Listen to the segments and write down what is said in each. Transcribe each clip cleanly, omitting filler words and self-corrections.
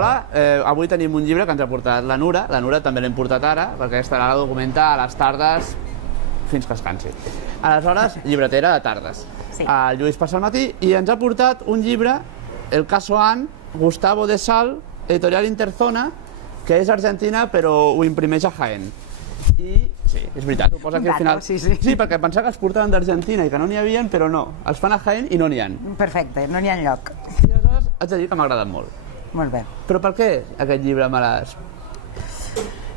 Hola, avui tenim un llibre que ens ha portat la Nura també l'hem portat ara, perquè estarà a la documenta a les tardes fins que es cansi. Aleshores, llibretera de tardes. El Lluís passa al matí i ens ha portat un llibre, El caso Ann, Gustavo de Sal, editorial Interzona, que és argentina però ho imprimeix a Jaén. I sí, és veritat, ho posa aquí al final. Sí, perquè pensava que es portaven d'Argentina i que no n'hi havia, però no, els fan a Jaén i no n'hi ha. Perfecte, no n'hi ha enlloc. I aleshores haig de dir que m'ha agradat molt. Molt bé. Però per què aquest llibre me l'has...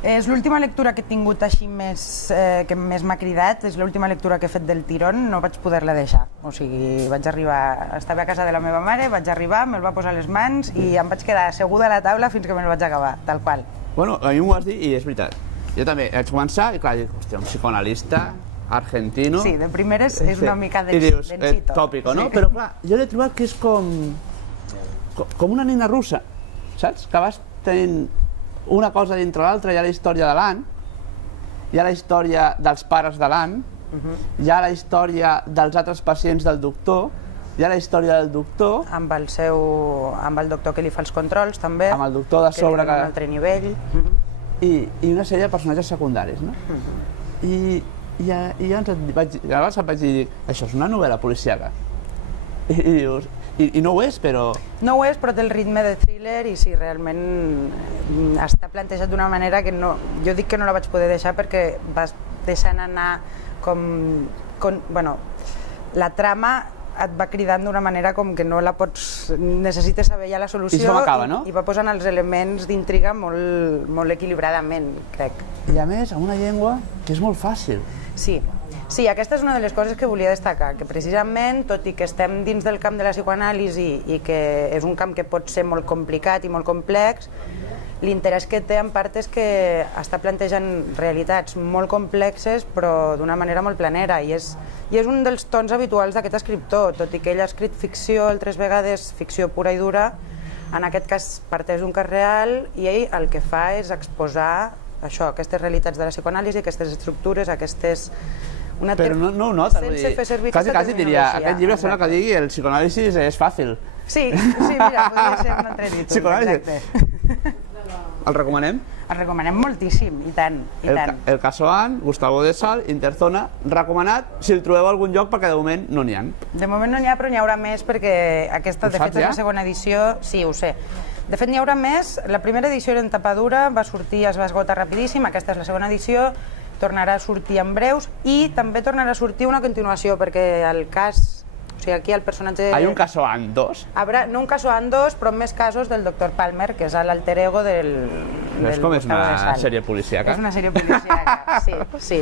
És l'última lectura que he tingut així que més m'ha cridat, és l'última lectura que he fet del tirón, no vaig poder-la deixar. O sigui, vaig arribar, estava a casa de la meva mare, vaig arribar, me'l va posar a les mans i em vaig quedar asseguda a la taula fins que me'l vaig acabar, tal qual. Bueno, a mi m'ho vas dir i és veritat. Jo també vaig començar i clar, dic, hòstia, un psicoanalista argentino... Sí, de primeres és una mica densito. I dius, tòpico, no? Però clar, jo l'he trobat que és com una nina russa, saps? Que vas tenint una cosa dintre l'altra, hi ha la història de l'Ann, hi ha la història dels pares de l'Ann, hi ha la història dels altres pacients del doctor, hi ha la història del doctor... Amb el doctor que li fa els controls, també. Amb el doctor de sobre... Que li dona un altre nivell. I una sèrie de personatges secundaris, no? I llavors vaig dir, això és una novel·la policíaca. I dius... I no ho és, però... No ho és, però té el ritme de thriller i sí, realment està plantejat d'una manera que no... Jo dic que no la vaig poder deixar perquè vas deixant anar com... Bueno, la trama et va cridant d'una manera com que no la pots... Necessites saber ja la solució. I com acaba, no? I va posant els elements d'intriga molt equilibradament, crec. I a més, amb una llengua que és molt fàcil. Sí, aquesta és una de les coses que volia destacar, que precisament, tot i que estem dins del camp de la psicoanàlisi i que és un camp que pot ser molt complicat i molt complex, l'interès que té en part és que està plantejant realitats molt complexes però d'una manera molt planera i és un dels tons habituals d'aquest escriptor, tot i que ell ha escrit ficció altres vegades, ficció pura i dura, en aquest cas parteix d'un cas real i ell el que fa és exposar això, aquestes realitats de la psicoanàlisi, aquestes estructures, aquestes... Però no ho notes, quasi diria, aquest llibre sembla que digui el psicoanàlisi és fàcil. Sí, mira, podria ser un altre títol, exacte. El recomanem? El recomanem moltíssim, i tant. El caso Ann, Gustavo de Sal, Interzona, recomanat si el trobeu a algun lloc perquè de moment no n'hi ha. De moment no n'hi ha, però n'hi haurà més perquè aquesta, de fet, és la segona edició, sí, ho sé. De fet, n'hi haurà més, la primera edició era en tapadura, va sortir, es va esgotar rapidíssim, aquesta és la segona edició, tornarà a sortir en breus i també tornarà a sortir una continuació perquè el cas... O sigui, aquí el personatge... Hay un caso Ann 2? No un caso Ann 2, però més casos del Dr. Palmer, que és l'alter ego del... És com és una sèrie policíaca? És una sèrie policíaca, sí.